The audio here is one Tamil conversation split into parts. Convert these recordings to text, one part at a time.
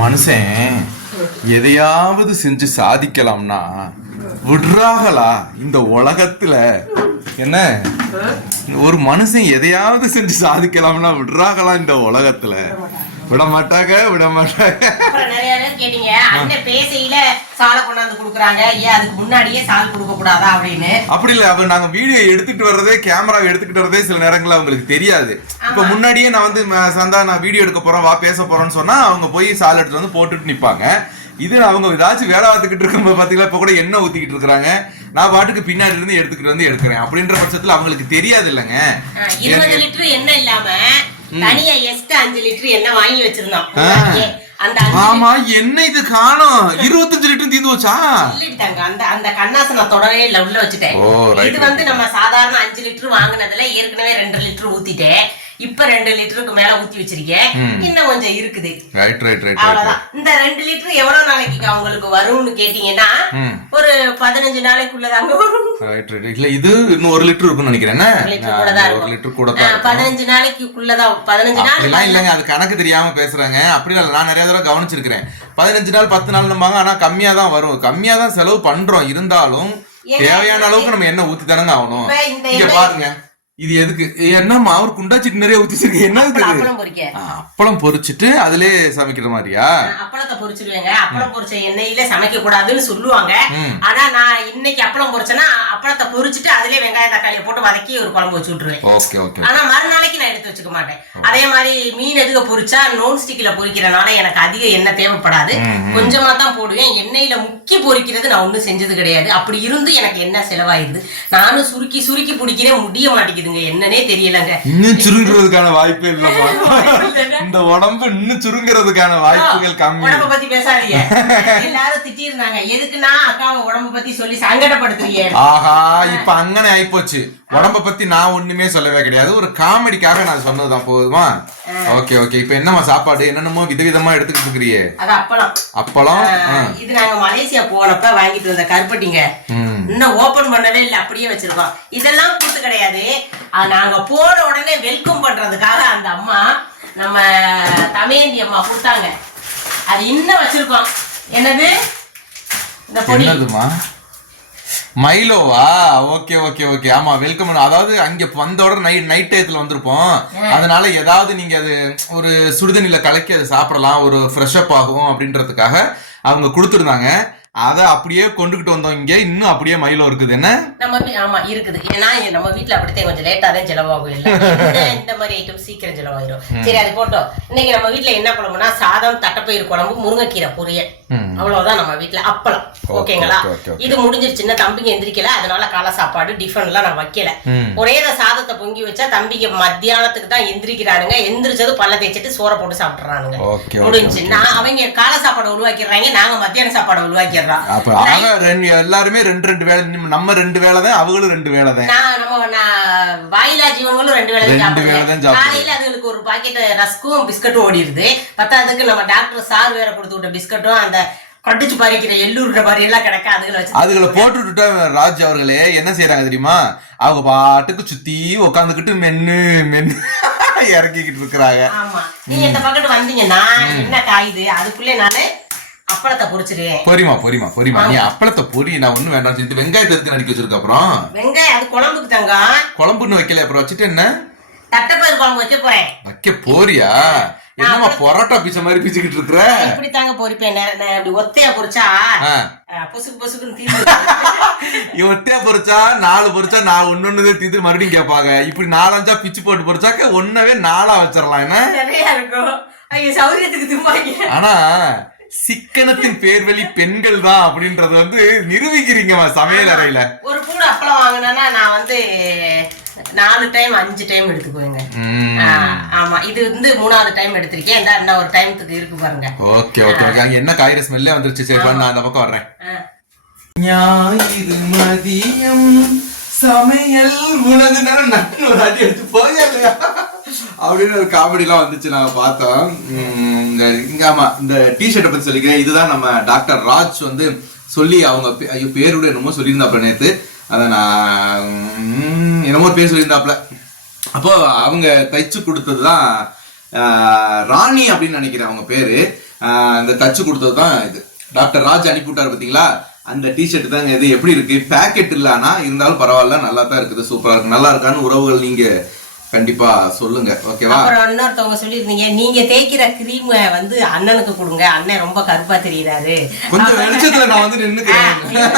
மனுஷன் எதையாவது செஞ்சு சாதிக்கலாம்னா விடுறாங்களா? இந்த உலகத்துல. என்ன? ஒரு மனுஷன் எதையாவது செஞ்சு சாதிக்கலாம்னா விடுறாங்களா இந்த உலகத்துல? விட மாட்டாங்க விட மாட்டாங்க அப்புறம் நிறைய பேர் கேட்டீங்க அண்ணன் பேசையில சாலை கொண்டாந்து கொடுக்குறாங்க. ஏன் அதுக்கு முன்னாடியே சால் கொடுக்க கூடாதா அப்படின்னு. அப்படி இல்ல அப்ப நாங்க வீடியோ எடுத்துட்டு வர்றதே கேமரா எடுத்துக்கிட்டு வர்றதே சில நேரங்கள்ல அவங்களுக்கு தெரியாது. இப்ப முன்னாடியே நான் வந்து சந்தா நான் வீடியோ எடுக்க போறேன் வா பேச போறேன்னு சொன்னா அவங்க போய் சால் எடுத்துட்டு வந்து போட்டுட்டு நிப்பாங்க. இது அவங்க ஏதாச்சும் வேலை பார்த்துக்கிட்டு இருக்கும்போது பாத்தீங்களா இப்ப கூட எண்ணெய் ஊத்திக்கிட்டு இருக்காங்க நான் பாட்டுக்கு பின்னாடி இருந்து எடுத்துக்கிட்டு வந்து எடுக்கிறேன். அப்படின்ற பட்சத்துல அவங்களுக்கு தெரியாது இல்லைங்க. இருபது லிட்டர் எண்ணெய் இல்லாம தனியா எக்ஸ்ட்ரா அஞ்சு லிட்டர் எண்ணெய் வாங்கி வச்சிருந்தோம். ஆமா என்ன இது காணும். இருபத்தஞ்சு லிட்டர் தீந்து வச்சா சொல்லிட்டாங்க. அந்த அந்த கண்ணாசை நான் தொடவே இல்ல உள்ள வச்சுட்டேன். இது வந்து நம்ம சாதாரண அஞ்சு லிட்டர் வாங்குனதுல ஏற்கனவே ரெண்டு லிட்டர் ஊத்திட்டேன். இப்ப ரெண்டு லிட்டருக்கு மேல ஊத்தி வச்சிருக்கேன் இன்னும் கொஞ்சம் இருக்குது. அவ்வளவுதான். இந்த ரெண்டு லிட்டர் எவ்வளவு நாளைக்கு உங்களுக்கு வரும்னு கேட்டீங்கன்னா. ஒரு பதினஞ்சு நாளைக்குள்ளதாங்க வரும். இல்ல இது இன்னும் ஒரு லிட்டர் இருக்கும்னு நினைக்கிறேன். என்ன? ஒரு லிட்டர் கூட. பதினஞ்சு நாளைக்குள்ளதான் பதினஞ்சு நாள் இல்லைங்க அது கணக்கு தெரியாம பேசுறாங்க. அப்படி நான் நிறைய தடவை கவனிச்சிருக்கிறேன். பதினஞ்சு நாள் பத்து நாள் நம்பாங்க ஆனா கம்மியா தான் வரும். கம்மியா தான் செலவு பண்றோம். இருந்தாலும் தேவையான அளவுக்கு நம்ம எண்ணெய் ஊத்தி தானங்க ஆகணும். இங்க பாருங்க. இது எதுக்கு? என்னம்மா அவர் குண்டாச்சிட்டு நிறைய ஊத்தி என்ன இது? அப்பளம் பொரிச்சிட்டு அதுலயே சமைக்கிற மாதிரியா? அப்பளத்தை பொரிச்சிருவேங்க அப்பளம் பொரிச்ச எண்ணெயில சமைக்க கூடாதுன்னு சொல்லுவாங்க. ஆனா நான் இன்னைக்கு அப்பளம் பொரிச்சேன்னா அப்பளத்தை பொரிச்சிட்டு அதுலயே வெங்காய தக்காளியை போட்டு வதக்கி ஒரு குழம்பு வச்சு விட்டுருவேன். Okay okay. ஆனா மறுநாளைக்கு நான் எடுத்து வச்சுக்க மாட்டேன். அதே மாதிரி மீன் எதுக்க பொரிச்சா நான் ஸ்டிக்ல பொரிக்கிறனால எனக்கு அதிக எண்ணெய் தேவைப்படாது. கொஞ்சமா தான் போடுவேன். எண்ணெயில முக்கி பொரிக்கிறது நான் ஒண்ணும் செஞ்சது கிடையாது. அப்படி இருந்து எனக்கு எண்ணெய் செலவாயிருது. நானும் சுருக்கி சுருக்கி பிடிக்கிறேன். முடிய மாட்டேங்குதுங்க என்னன்னே தெரியலங்க. இன்னும் சுருங்குறதுக்கான வாய்ப்பே இல்லப்பா இந்த உடம்பு இன்னும் சுருங்குறதுக்கான வாய்ப்புகள் கம்மி. உடம்ப பத்தி பேசாதீங்க. எல்லாரும் திட்டி இருந்தாங்க எதுக்குன்னா அக்காவை உடம்ப பத்தி சொல்லி சங்கடப்படுத்துறீங்க. ஆஹா இப்ப அங்கனே ஆயிப்போச்சு. உடம்ப பத்தி நான் ஒண்ணுமே சொல்லவே கிடையாது. ஒரு காமெடிக்காக நான் சொன்னதுதான். போதுமா? Okay okay. இப்ப என்னம்மா சாப்பாடு? என்னென்னமோ விதவிதமா எடுத்துக்கிட்டு இருக்கிறியே. அது அப்பளம். அப்பளம். இது நாங்க மலேசியா போனப்ப வாங்கிட்டு வந்த கருப்பட்டிங்க. இன்னும் ஓபன் பண்ணவே இல்லை அப்படியே வச்சிருக்கோம். இதெல்லாம் கூத்து கிடையாது. நாங்க போன உடனே வெல்கம் பண்றதுக்காக அந்த அம்மா நம்ம தமையந்தி அம்மா கொடுத்தாங்க. அது இன்னும் வச்சிருக்கோம். என்னது? இந்த பொடி. மைலோவா ஓகே ஓகே ஓகே. ஆமா வெல்கம் அதாவது அங்க வந்த உடனே நைட் நைட் டயத்துல வந்திருப்போம். அதனால ஏதாவது நீங்க அது ஒரு சுடுதண்ணில கலக்கி அதை சாப்பிடலாம். ஒரு ஃப்ரெஷ் அப் ஆகும் அப்படின்றதுக்காக அவங்க கொடுத்துருந்தாங்க. அதை அப்படியே கொண்டுகிட்டு வந்தோம். இங்க இன்னும் அப்படியே மைலோ இருக்குது. என்ன? நம்ம ஆமா இருக்குது. ஏன்னா நம்ம வீட்ல அப்படித்தான் கொஞ்சம் லேட்டா தான் செலவாகும் இல்ல இந்த- மாதிரி ஐட்டம் சீக்கிரம் செலவாயிரும். சரி அது போட்டோம். இன்னைக்கு நம்ம வீட்ல என்ன குழம்புனா சாதம் தட்டைப்பயிர் குழம்பு முருங்கைக்கீரை பொரியல். ம். அவ்வளவுதான் நம்ம வீட்ல. அப்பளம். ஓகேங்களா. இது முடிஞ்சிருச்சுன்னா தம்பிங்க எந்திரிக்கல. அதனால காலை சாப்பாடு டிஃபன் எல்லாம் நான் வைக்கல. ஒரே சாதத்தை பொங்கி வச்சா தம்பிங்க மத்தியானத்துக்கு தான் எந்திரிக்கிறானுங்க. எந்திரிச்சது பல்ல தேய்ச்சிட்டு சோறை போட்டு சாப்பிடுறானுங்க முடிஞ்சு நான் அவங்க காலை சாப்பாடு உருவாக்கிடுறாங்க. நாங்க மத்தியான சாப்பாடு உருவாக்கிடுறோம் அப்ப ஆக ரெண்டு எல்லாருமே ரெண்டு ரெண்டு வேலை நம்ம- ரெண்டு வேலை தான் அவங்களும் ரெண்டு வேலை தான். நான் நம்ம நான் வாயிலா ஜீவன்களும் ரெண்டு வேளை ரெண்டு வேளை தான். காலையில அதுங்களுக்கு ஒரு பாக்கெட் ரஸ்க்கும் பிஸ்கட்டும் ஓடிடுது. பத்தாவதுக்கு நம்ம டாக்டர் சார் வேற கொடுத்து விட்ட பிஸ்கட்டும் அந்த கடிச்சு பறிக்கிற எள்ளூர்ற மாதிரி எல்லாம் கிடக்க அதுகளை அதுகளை போட்டு விட்டுட்டா ராஜ் அவர்களே என்ன செய்யறாங்க தெரியுமா? அவங்க பாட்டுக்கு சுத்தி உட்காந்துக்கிட்டு மென்னு மென்னு இறக்கிக்கிட்டு இருக்கிறாங்க. ஆமா. நீங்க இந்த பக்கத்து வந்தீங்கன்னா என்ன காயுது? அதுக்குள்ளே நானு அப்பளத்தை பொரிச்சிருவேன் பொரிமா பொரிமா பொரிமா. நீ அப்பளத்தை பொரி நான் ஒண்ணு வேண்டாம். சொல்லிட்டு வெங்காயத்தை எடுத்து நடிக்க வச்சிருக்க அப்புறம். வெங்காயம் அது குழம்புக்கு தங்க குழம்புன்னு வைக்கல அப்புறம் வச்சுட்டு என்ன? தட்டைப்பயிர் குழம்பு வைக்க போறேன். வைக்க போறியா? என்னம்மா பரோட்டா பீச்ச மாதிரி பீச்சுக்கிட்டு இருக்கிற? இப்படி தாங்க பொரிப்பேன். இப்படி ஒத்தையா பொரிச்சா பொசுக்கு பொசுக்குன்னு தீர்ந்து ஒத்தையா பொரிச்சா நாலு பொரிச்சா நான் ஒன்னொன்னு தீத்து மறுபடியும் கேட்பாங்க. இப்படி நாலஞ்சா பிச்சு போட்டு பொரிச்சாக்க ஒன்னவே நாலா வச்சிடலாம் என்ன? நிறைய இருக்கும். ஐயோ சௌரியத்துக்கு தும்பாங்க. ஆனா சிக்கனத்தின் பேர்வழி பெண்கள் தான் அப்படின்றது வந்து நிரூபிக்கிறீங்க சமையல் அறையில. ஒரு கூட அப்பளம் வாங்கினேன்னா நான் வந்து நாலு டைம் அஞ்சு டைம் எடுத்துக்குவேங்க. ஆமா. இது வந்து மூணாவது டைம் எடுத்திருக்கேன். இந்த இன்னும் ஒரு டைமுக்கு இருக்கு பாருங்க. Okay okay okay. அங்க என்ன காய்கறி ஸ்மெல்லே வந்துருச்சு? சரி நான் அந்த பக்கம் வர்றேன். ஞாயிறு மதியம் சமையல் நேரம் நட்டு ஒரு அடி எடுத்து போகலையா அப்படின்னு ஒரு காமெடிலாம் வந்துச்சு நாங்கள் பார்த்தோம். உம், இங்க இங்க ஆமா இந்த டிஷர்ட்டை பத்தி சொல்லிக்கிறேன். இதுதான் நம்ம டாக்டர் ராஜ் வந்து சொல்லி அவங்க ஐயோ பேருடைய என்னமோ சொல்லியிருந்தாப்புல நேத்து. அதை நான் என்னமோ பேர் சொல்லியிருந்தாப்புல. அப்போ அவங்க தைச்சு கொடுத்தது தான் ராணி அப்படின்னு நினைக்கிறேன் அவங்க பேரு. ஆஹ் தச்சு கொடுத்தது தான் இது. டாக்டர் ராஜ் அனுப்பிவிட்டாரு பாத்தீங்களா? அந்த டிஷர்ட் தாங்க இது. எப்படி இருக்கு? பேக்கெட் இல்லனா இருந்தாலும் பரவாயில்ல நல்லா தான் இருக்குது சூப்பரா இருக்கு. நல்லா இருக்கான்னு உறவுகள் நீங்க கண்டிப்பா சொல்லுங்க. ஓகேவா? அப்புறம் இன்னொருத்தவங்க சொல்லியிருந்தீங்க நீங்க தேய்க்கிற கிரீம் வந்து அண்ணனுக்கு கொடுங்க. அண்ணன் ரொம்ப கருப்பா தெரியுறாரு. கொஞ்சம் வெளிச்சத்துல நான் வந்து நின்னுக்கிறேன்.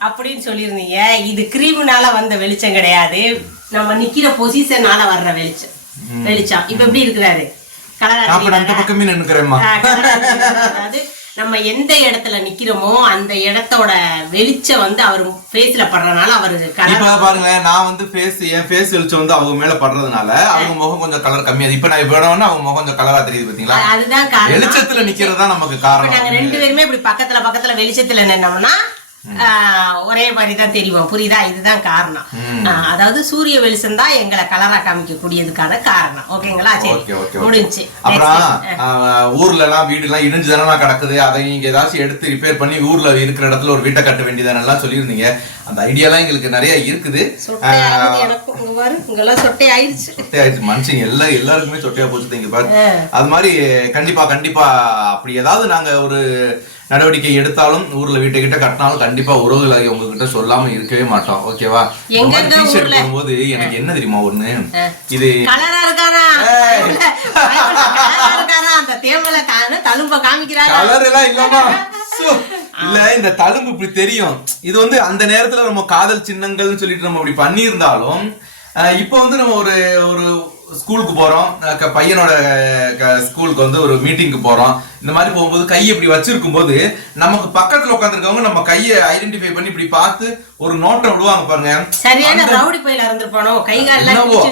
அப்படின்னு சொல்லியிருந்தீங்க. இது கிரீம்னால வந்த வெளிச்சம் கிடையாது. நம்ம நிக்கிற பொசிஷனால வர்ற வெளிச்சம். வெளிச்சம். இப்ப எப்படி இருக்கிறாரு? கலரா இந்த பக்கமே. அதாவது நம்ம எந்த இடத்துல நிக்கிறோமோ அந்த இடத்தோட வெளிச்சம் வந்து அவர் ஃபேஸ்ல படுறதுனால கலர் இப்ப பாருங்க நான் வந்து ஃபேஸ் என் ஃபேஸ் வெளிச்சம் வந்து அவங்க மேல படுறதுனால அவங்க முகம் கொஞ்சம் கலர் கம்மியாது இப்ப நான் வேணும்னா அவங்க முகம் கொஞ்சம் கலரா தெரியுது பாத்தீங்களா? அதுதான் காரணம். வெளிச்சத்துல நிக்கிறது தான் நமக்கு இப்ப நாங்க காரணம் ரெண்டு பேருமே இப்படி பக்கத்துல பக்கத்துல வெளிச்சத்துல நின்னோம்னா ஒரே மாதிரி தான் தெரியும். புரியுதா? இதுதான் காரணம். அதாவது சூரிய வெளிச்சம் தான் எங்களை கலரா காமிக்க கூடியதுக்கான காரணம். ஓகேங்களா? ஓகே சரி. முடிஞ்சு அப்புறம் ஊர்ல எல்லாம் வீடு எல்லாம் இடிஞ்சு தானே கிடக்குது. அதை நீங்க ஏதாச்சும் எடுத்து ரிப்பேர் பண்ணி ஊர்ல இருக்கிற இடத்துல ஒரு வீட்டை கட்ட வேண்டியதானே எல்லாம் சொல்லியிருந்தீங்க. அந்த ஐடியாலாம் எங்களுக்கு நிறைய இருக்குது. மனுஷங்க எல்லாம் எல்லாருக்குமே சொட்டையா போச்சு இங்க பாரு. அது மாதிரி கண்டிப்பா கண்டிப்பா அப்படி ஏதாவது நாங்க ஒரு நடவடிக்கை எடுத்தாலும் ஊர்ல வீட்டை கிட்ட கட்டினாலும் கண்டிப்பா உறவுகளை உங்ககிட்ட சொல்லாம இருக்கவே மாட்டோம். ஓகேவா டிஷர்ட்? போடும்போது எனக்கு என்ன தெரியுமா ஒண்ணு? இது கலரா எல்லாம் இல்லமா இல்ல இந்த தழும்பு இப்படி தெரியும். இது வந்து அந்த நேரத்துல நம்ம காதல் சின்னங்கள்னு சொல்லிட்டு நம்ம இப்படி பண்ணியிருந்தாலும் இப்போ வந்து நம்ம ஒரு ஒரு ஸ்கூலுக்கு க- பையனோட க- ஸ்கூலுக்கு வந்து ஒரு மீட்டிங்க்கு போறோம். இந்த மாதிரி போகும்போது கையை இப்படி வச்சிருக்கும் போது நமக்கு பக்கத்துல உட்காந்துருக்கவங்க நம்ம கையை ஐடென்டிஃபை பண்ணி இப்படி பார்த்து ஒரு நோட்டம் விடுவாங்க பாருங்க. சரியான ரவுடி பையில இருந்திருப்பானோ கை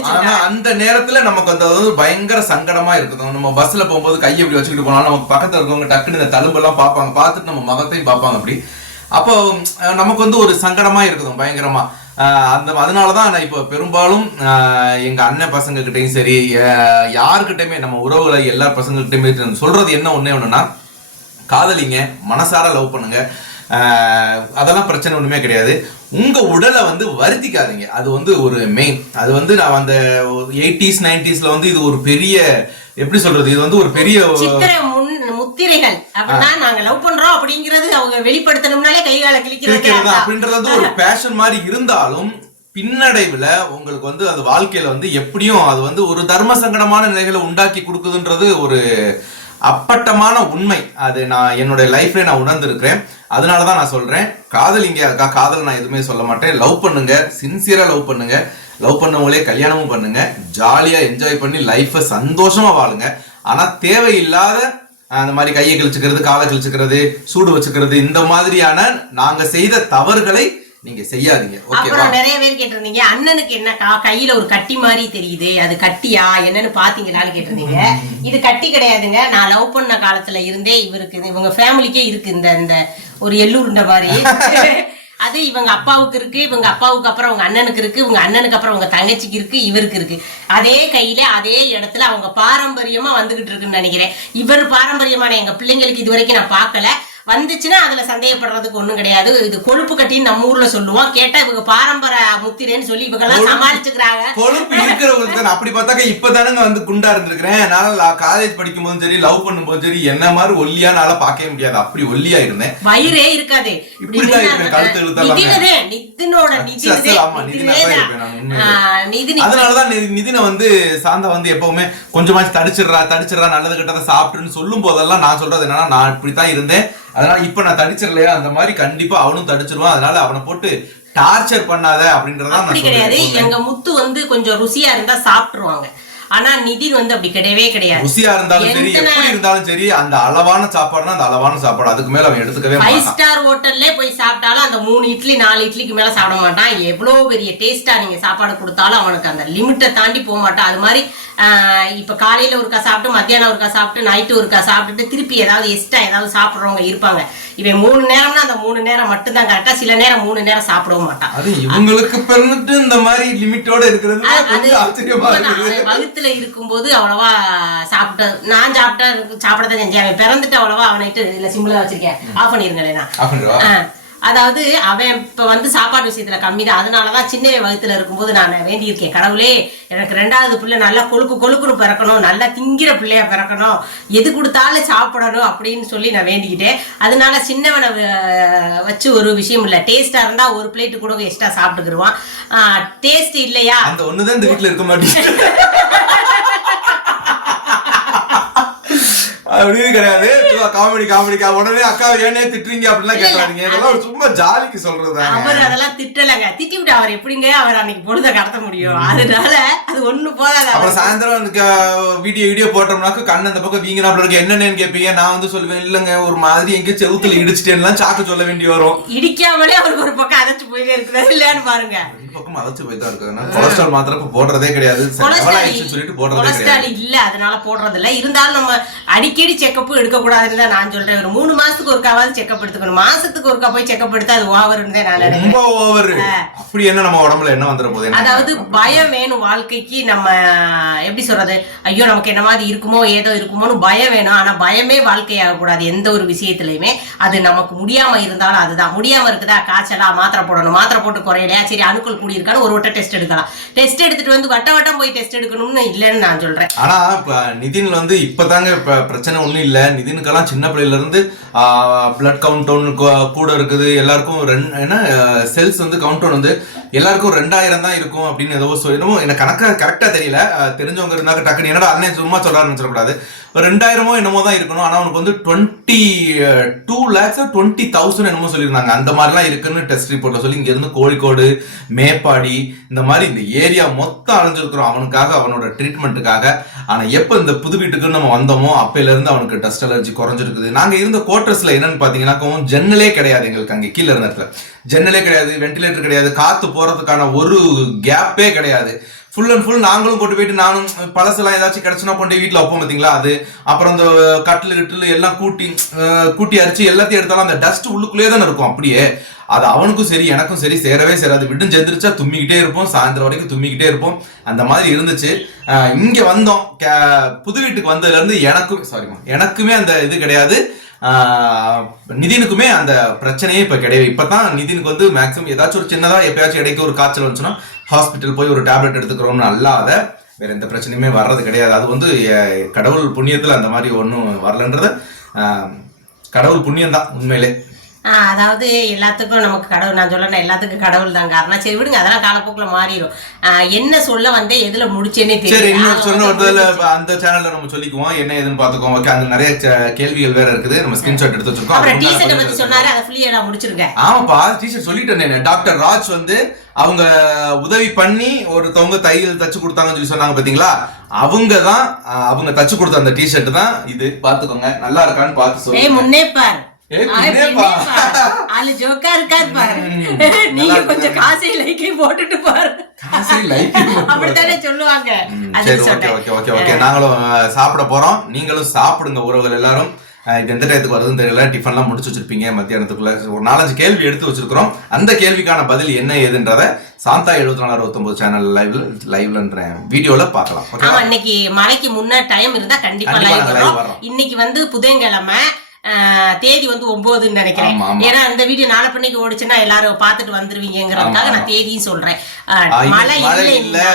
ஆனா. அந்த நேரத்துல நமக்கு அந்த பயங்கர சங்கடமா இருக்குது நம்ம பஸ்ல போகும்போது கையை இப்படி வச்சுக்கிட்டு போனாலும் நமக்கு பக்கத்துல இருக்கவங்க டக்குன்னு இந்த தழும்பெல்லாம் பார்ப்பாங்க. பார்த்துட்டு நம்ம முகத்தையும் பார்ப்பாங்க அப்படி. அப்போ நமக்கு வந்து ஒரு சங்கடமா இருக்குது பயங்கரமா. அந்த அந்த அதனாலதான் நான் இப்போ பெரும்பாலும் எங்கள் அண்ணன் பசங்கக்கிட்டையும் சரி யாருக்கிட்டையுமே நம்ம உறவுகளை எல்லா பசங்கக்கிட்டையுமே சொல்கிறது என்ன ஒன்றே ஒன்றுனா காதலிங்க மனசார லவ் பண்ணுங்க. அதெல்லாம் பிரச்சனை ஒன்றுமே கிடையாது. உங்கள் உடலை வந்து வருத்திக்காதீங்க. அது வந்து ஒரு மெயின் அது வந்து நான் அந்த எயிட்டிஸ் நைன்டிஸில் வந்து இது ஒரு பெரிய எப்படி சொல்கிறது இது வந்து ஒரு பெரிய முத்திரைகள். அப்படின்னா நாங்க லவ் பண்றோம் அப்படிங்கறது அவங்க வெளிப்படுத்தணும்னாலே கை கால கிழிக்கிறதே. அப்படின்றது வந்து ஒரு பேஷன் மாதிரி இருந்தாலும் பின்னடைவுல உங்களுக்கு வந்து அது வாழ்க்கையில வந்து எப்படியும் அது வந்து ஒரு தர்ம சங்கடமான நிலைகளை உண்டாக்கி கொடுக்குதுன்றது ஒரு அப்பட்டமான உண்மை. அது நான் என்னோட லைஃப்ல நான் உணர்ந்திருக்கிறேன். அதனால தான் நான் சொல்றேன். காதலிங்க அதுக்காக காதல் நான் எதுவுமே சொல்ல மாட்டேன். லவ் பண்ணுங்க. சின்சியரா லவ் பண்ணுங்க. லவ் பண்ணவங்களே கல்யாணமும் பண்ணுங்க. ஜாலியா என்ஜாய் பண்ணி லைஃப்பை சந்தோஷமா வாழுங்க. ஆனா தேவையில்லாத அந்த மாதிரி கையை கிழிச்சுக்கிறது காலை கிழிச்சுக்கிறது சூடு வச்சுக்கிறது இந்த மாதிரியான நாங்க செய்த தவறுகளை நீங்க செய்யாதீங்க. அப்புறம் நிறைய பேர் கேட்டிருந்தீங்க அண்ணனுக்கு என்ன கா- கையில ஒரு கட்டி மாதிரி தெரியுது அது கட்டியா என்னன்னு பாத்தீங்களான்னு கேட்டிருந்தீங்க. இது கட்டி கிடையாதுங்க நான் லவ் பண்ண காலத்துல இருந்தே இவருக்கு இவங்க ஃபேமிலிக்கே இருக்கு இந்த இந்த ஒரு எள்ளூருண்ட மாதிரி. அது இவங்க அப்பாவுக்கு இருக்கு இவங்க அப்பாவுக்கு அப்புறம் அவங்க அண்ணனுக்கு இருக்கு இவங்க அண்ணனுக்கு அப்புறம் அவங்க தங்கச்சிக்கு இருக்கு இவருக்கு இருக்கு. அதே கையில அதே இடத்துல அவங்க பாரம்பரியமா வந்துகிட்டு இருக்குன்னு நினைக்கிறேன். இவர் பாரம்பரியமான எங்க பிள்ளைங்களுக்கு இது வரைக்கும் நான் பார்க்கல. வந்துச்சுன்னா அதுல சந்தேகப்படுறதுக்கு ஒண்ணும் கிடையாது. இது கொழுப்பு கட்டின்னு நம்ம ஊர்ல சொல்லுவோம். கேட்டா இவங்க பாரம்பரிய முத்திரைன்னு சொல்லி இவங்க எல்லாம் சமாளிச்சுக்கிறாங்க. கொழுப்பு இருக்கிறவங்களுக்கு அப்படி பார்த்தாக்க இப்பதானுங்க வந்து குண்டா இருந்திருக்கிறேன். என்னால காலேஜ் படிக்கும் போதும் சரி லவ் பண்ணும்போது சரி என்ன மாதிரி ஒல்லியா நாள பார்க்கவே முடியாது. அப்படி ஒல்லியா இருந்தேன். வயிறே இருக்காது. இப்படிதான் இருப்பேன், கழுத்து. நிதினதே நிதினோட நிதினா நான் அதனாலதான் நிதினை வந்து சாந்தா வந்து எப்பவுமே கொஞ்சமாச்சு தடிச்சிடுறா தடிச்சிடுறா நல்லது கெட்டதை சாப்பிட்டுன்னு சொல்லும் போதெல்லாம் நான் சொல்றது என்னன்னா நான் இப்படித்தான் இருந்தேன். அதனால இப்ப நான் தடிச்சிடலையா? அந்த மாதிரி கண்டிப்பா அவனும் தடிச்சிருவான். அதனால அவனை போட்டு டார்ச்சர் பண்ணாத அப்படின்றதான் அப்படி கிடையாது. எங்க முத்து வந்து கொஞ்சம் ருசியா இருந்தா சாப்பிட்டுருவாங்க. ஆனா நிதின் வந்து அப்படி கிடையவே கிடையாது. ருசியா இருந்தாலும் சரி எப்படி இருந்தாலும் சரி அந்த அளவான சாப்பாடுனா அந்த அளவான சாப்பாடு. அதுக்கு மேல அவன் எடுத்துக்கவே ஃபைவ் ஸ்டார் ஹோட்டல்ல போய் சாப்பிட்டாலும் அந்த மூணு இட்லி நாலு இட்லிக்கு மேல சாப்பிட மாட்டான். எவ்வளவு பெரிய டேஸ்டா நீங்க சாப்பாடு கொடுத்தாலும் அவனுக்கு அந்த லிமிட்டை தாண்டி போக மாட்டான். அது மாதிரி ஆஹ், இப்ப காலையில ஒருக்கா சாப்பிட்டு மத்தியானம் ஒருக்கா சாப்பிட்டு நைட்டு ஒருக்கா சாப்பிட்டுட்டு திருப்பி ஏதாவது எக்ஸ்ட்ரா ஏதாவது சாப்பிடுறவங்க இருப்பாங்க. இவன் மூணு நேரம்னா அந்த மூணு நேரம் மட்டும்தான் கரெக்டா சில நேரம் மூணு நேரம் சாப்பிடவும் மாட்டான். அது இவங்களுக்கு பிறந்துட்டு இந்த மாதிரி லிமிட்டோட இருக்கிறது அவன் வகுத்துல இருக்கும்போது அவ்வளவா சாப்பிட்ட நான் சாப்பிட்ட சாப்பிடதான் செஞ்சேன். அவன் பிறந்துட்டு அவ்வளவா அவனைட்டு இல்ல சிம்பிளா வச்சிருக்கேன். ஆஃப் பண்ணிருங்களேன் அதாவது அவன் இப்ப வந்து சாப்பாடு விஷயத்துல கம்மி தான். அதனாலதான் சின்ன வகுத்துல இருக்கும்போது நான் வேண்டியிருக்கேன். கடவுளே எனக்கு ரெண்டாவது பிள்ளை நல்லா கொழுக்கு கொழுக்குன்னு பிறக்கணும் நல்லா திங்கிற பிள்ளையா பிறக்கணும் எது கொடுத்தாலும் சாப்பிடணும் அப்படின்னு சொல்லி நான் வேண்டிக்கிட்டேன். அதனால சின்னவனை வச்சு ஒரு விஷயம் இல்ல. டேஸ்டா இருந்தா ஒரு பிளேட் கூட எக்ஸ்ட்ரா சாப்பிட்டுக்கிடுவான் டேஸ்ட் இல்லையா? அந்த ஒண்ணுதான் இந்த வீட்டுல இருக்க மாட்டேங்குது. அப்படின்னு கிடையாது. காமெடி காமெடி உடனே அக்கா ஏனே திட்டுறீங்க அப்படிலாம் கேட்கறாங்க இதெல்லாம் சும்மா ஜாலிக்கு சொல்றதுதாங்க. அவர் அதெல்லாம் திட்டலைங்க. திட்டி விட்டு அவர் எப்படிங்க அவர் அன்னைக்கு பொழுத கடத்த முடியும்? அதனால அது ஒண்ணு போதாது அப்புறம் சாயந்தரம் வீடியோ வீடியோ போட்டோம்னாக்க கண் அந்த பக்கம் வீங்கினாப்புல இருக்கு. என்னன்னு கேட்பீங்க? நான் வந்து சொல்லுவேன் இல்லங்க ஒரு மாதிரி எங்க செவுத்துல இடிச்சிட்டேன்லாம் சாக்கு சொல்ல வேண்டி வரும். இடிக்காமலே அவருக்கு ஒரு பக்கம் அதைச்சு போயிட்டே இருக்கிறது இல்லையான்னு பாருங்க. பக்கம் அழைச்சு போய் தான் இருக்கு கொலஸ்ட்ரால் மாத்திரம் இப்ப போடுறதே கிடையாது. சொல்லிட்டு போடுறதே இல்ல அதனால போடுறது இல்ல இருந்தாலும் நம்ம அடிக்கடி செக்கப் எடுக்க கூடாதுன்னு தான் நான் சொல்றேன். ஒரு மூணு மாசத்துக்கு ஒருக்காவது செக்கப் எடுத்துக்கணும். மாசத்துக்கு ஒருக்கா போய் செக்கப் எடுத்தா அது ஓவர்னு தான் நான் நினைக்கிறேன்? அதாவது பயம் வேணும் வாழ்க்கைக்கு. நம்ம எப்படி சொல்றது? ஐயோ நமக்கு என்ன மாதிரி இருக்குமோ ஏதோ இருக்குமோன்னு பயம் வேணும். ஆனா பயமே வாழ்க்கையாக கூடாது எந்த ஒரு விஷயத்துலயுமே. அது நமக்கு முடியாம இருந்தாலும் அதுதான். முடியாம இருக்குதா? காய்ச்சலா? மாத்திரை போடணும். மாத்திரை போட்டு குறையலையா? சரி அணுக்கள் கூடி இருக்கான்னு ஒரு வட்டம் டெஸ்ட் எடுக்கலாம். டெஸ்ட் எடுத்துட்டு வந்து வட்ட வட்டம் போய் டெஸ்ட் எடுக்கணும்னு இல்லைன்னு நான் சொல்றேன். ஆனா நிதின் வந்து இப்பதாங்க இப்ப பிரச்சனை ஒண்ணும் இல்ல. நிதினுக்கெல்லாம் சின்ன பிள்ளையில இருந்து பிளட் கவுண்ட் கூட இருக்குது. எல்லாருக்கும் ரெண்டு என்ன செல்ஸ் வந்து கவுண்ட் வந்து எல்லாருக்கும் ரெண்டாயிரம் தான் இருக்கும் அப்படின்னு ஏதோ சொல்லணும் எனக்கு கணக்கா கரெக்டாக தெரியல. தெரிஞ்சவங்க இருந்தாக்க டக்குன்னு என்னடா அண்ணன் சும்மா சொல்கிறாருன்னு சொல்லக்கூடாது ரெண்டாயிரமோ என்னமோ தான் இருக்கணும். ஆனால் அவனுக்கு வந்து twenty two lakhs twenty thousand என்னமோ சொல்லியிருந்தாங்க. அந்த மாதிரிலாம் இருக்குன்னு டெஸ்ட் ரிப்போர்ட்டில் சொல்லி இங்கேருந்து கோழிக்கோடு மேப்பாடி இந்த மாதிரி இந்த ஏரியா மொத்தம் அலைஞ்சிருக்கிறோம் அவனுக்காக அவனோட ட்ரீட்மெண்ட்டுக்காக ஆனால் எப்போ இந்த புது வீட்டுக்கு நம்ம வந்தோமோ அப்பையிலேருந்து அவனுக்கு டஸ்ட் அலர்ஜி குறைஞ்சிருக்குது. நாங்கள் இருந்த குவார்டர்ஸ்ல என்னன்னு பாத்தீங்கன்னா ஜன்னலே கிடையாது எங்களுக்கு அங்கே கீழே இருந்த இடத்துல. ஜன்னலே கிடையாது வென்டிலேட்டர் கிடையாது காற்று போகிறதுக்கான ஒரு கேப்பே கிடையாது. ஃபுல் அண்ட் ஃபுல் நாங்களும் கொண்டு போயிட்டு நானும் பழசெல்லாம் ஏதாச்சும் கிடைச்சுனா கொண்டு போய் வீட்டில் வைப்போம் பார்த்தீங்களா அது அப்புறம் இந்த கட்டில் கிட்டில் எல்லாம் கூட்டி கூட்டி அரிச்சு எல்லாத்தையும் எடுத்தாலும் அந்த டஸ்ட் உள்ளுக்குள்ளேயே தானே இருக்கும் அப்படியே. அது அவனுக்கும் சரி எனக்கும் சரி சேரவே சேராது. விட்டு செந்திரிச்சா தும்மிக்கிட்டே இருப்போம் சாயந்தரம் வரைக்கும் தும்மிக்கிட்டே இருப்போம். அந்த மாதிரி இருந்துச்சு. இங்கே வந்தோம். கே- புது வீட்டுக்கு வந்ததுலேருந்து எனக்கும் சாரிமா எனக்குமே அந்த இது கிடையாது. நிதினுக்குமே அந்த பிரச்சனையே இப்போ கிடையாது இப்போ தான் நிதினுக்கு வந்து மேக்ஸிமம் ஏதாச்சும் ஒரு சின்னதாக எப்பயாச்சும் இடைக்கு ஒரு காய்ச்சல் வந்துச்சுன்னா ஹாஸ்பிட்டல் போய் ஒரு டேப்லெட் எடுத்துக்கிறோம்னு அல்லாத வேற எந்த பிரச்சனையுமே வர்றது கிடையாது. அது வந்து கடவுள் புண்ணியத்தில் அந்த மாதிரி ஒன்றும் வரலன்றத கடவுள் புண்ணியம் தான் உண்மையிலே. அதாவது எல்லாத்துக்கும் நமக்கு கடவுள் நான் சொல்லணும் எல்லாத்துக்கும் கடவுள் தான் காரணம். சரி விடுங்க அதெல்லாம் காலப்போக்கில் மாறிடும் என்ன சொல்ல வந்தேன் எதுல முடிச்சேனே சரி இன்னொரு சொன்ன அந்த சேனல்ல நம்ம சொல்லிக்குவோம். என்ன ஏதுன்னு பாத்துக்கோம் ஓகே அங்க நிறைய கேள்விகள் வேற இருக்குது. நம்ம ஸ்கிரீன்ஷாட் எடுத்து வச்சிருக்கோம். அப்புறம் அது டீ ஷர்ட்டை உண்டான பத்தி சொன்னாரு அதை ஃபுல்லியா நான் முடிச்சிருக்கேன் ஆமாப்பா டீஷர்ட் சொல்லிட்டேன் டாக்டர் ராஜ் வந்து அவங்க உதவி பண்ணி ஒருத்தவங்க தையல் தச்சு கொடுத்தாங்கன்னு சொல்லி சொன்னாங்க பாத்தீங்களா? அவங்க தான் அவங்க தச்சு கொடுத்த அந்த டிஷர்ட் தான் இது. பாத்துக்கோங்க நல்லா இருக்கான்னு பார்த்து சொல்லுங்க. முன்னே பார். ஆளு ஜோக்கா இருக்காரு பாரு. நீங்க நல்லா கொஞ்சம் காசை லைக்கையும் போட்டுட்டு பாரு. காசை like அப்படித்தானே சொல்லுவாங்க. அது சரி ஓகே ஓகே ஓகே ஓகே நாங்களும் சாப்பிட போறோம். நீங்களும் சாப்பிடுங்க உறவுகள் எல்லாரும். இது எந்த டயத்துக்கு வருதுன்னு தெரியல. டிஃபன்லாம் முடிச்சு வச்சிருப்பீங்க மத்தியானத்துக்குள்ள. ஒரு நாலஞ்சு கேள்வி எடுத்து வச்சிருக்கிறோம். அந்த கேள்விக்கான பதில் என்ன ஏதுன்றத சாந்தா எழுபத்தி நாலு அறுபத்தொன்பது சேனல் லைவ்ல லைவ்லன்ற வீடியோல பார்க்கலாம். ஓகே ஆமா இன்னைக்கு மழைக்கு முன்ன டைம் இருந்தா கண்டிப்பா லைவ். இன்னைக்கு வந்து புதன்கிழமை. தேதி வந்து ஒன்பதுன்னு நினைக்கிறேன். ஏன்னா இந்த வீடியோ நாளை பண்ணிக்கு ஓடிச்சுன்னா எல்லாரும் பார்த்துட்டு வந்துருவீங்கிறதுக்காக நான் தேதியும் சொல்றேன். மழை இல்லை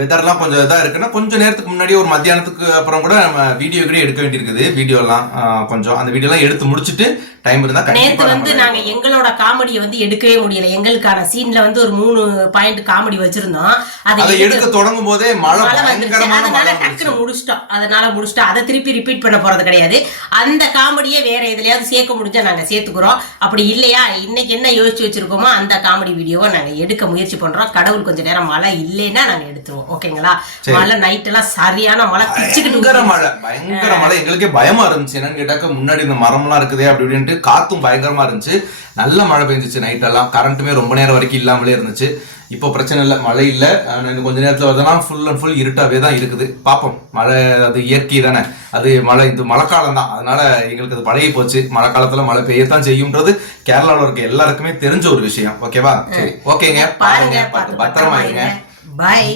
வெதர்லாம் கொஞ்சம் இதா இருக்குன்னா கொஞ்சம் நேரத்துக்கு முன்னாடி ஒரு மத்தியானத்துக்கு அப்புறம் கூட நம்ம வீடியோ கூட எடுக்க வேண்டியிருக்குது. வீடியோ எல்லாம் கொஞ்சம் அந்த வீடியோ எல்லாம் எடுத்து முடிச்சிட்டு டைம் இருந்தா நேத்து வந்து நாங்க எங்களோட காமெடியை வந்து எடுக்கவே முடியல. எங்களுக்கான சீன்ல வந்து ஒரு மூணு பாயிண்ட் காமெடி வச்சிருந்தோம். அதை எடுக்க தொடங்கும் போதே மழை அதனால வந்துருச்சு. முடிச்சிட்டோம். அதனால முடிச்சிட்டோம். அதை திருப்பி ரிப்பீட் பண்ண போறது கிடையாது. அந்த காமெடியை வேற எதுலயாவது சேர்க்க முடிஞ்சா நாங்க சேர்த்துக்கிறோம். அப்படி இல்லையா? இன்னைக்கு என்ன யோசிச்சு வச்சிருக்கோமோ அந்த காமெடி வீடியோவை நாங்க எடுக்க முயற்சி பண்றோம். கடவுள் கொஞ்ச நேரம் மழை இல்லைன்னா நாங்க எடுத்துருவோம். ஓகேங்களா? மழை நைட் எல்லாம் சரியான மழை பிச்சுக்கிட்டு மழை. பயங்கர மழை. எங்களுக்கே பயமா இருந்துச்சு. என்னன்னு கேட்டாக்க முன்னாடி இந்த மரம்லாம் இருக்குதே அப்படி இப்படின்ட்டு காத்தும் பயங்கரமா இருந்துச்சு. நல்ல மழை பெஞ்சிச்சு நைட் எல்லாம். கரண்ட்டுமே ரொம்ப நேரம் வரைக்கும் இல்லாமலே இருந்துச்சு. இப்போ பிரச்சனை இல்லை மழை இல்லை. ஆனா இன்னும் கொஞ்ச நேரத்தில் வருதுன்னா ஃபுல் அண்ட் ஃபுல் இருட்டாவே தான் இருக்குது. பார்ப்போம் மழை அது இயற்கை தானே. அது மழை இது மழைக்காலம் தான். அதனால எங்களுக்கு அது பழகி போச்சு. மழை காலத்துல மழை பெய்யத்தான் செய்யும்ன்றது கேரளாவில் இருக்க எல்லாருக்குமே தெரிஞ்ச ஒரு விஷயம். ஓகேவா? சரி. ஓகேங்க. பாருங்க பத்திரமா இருங்க. பாய்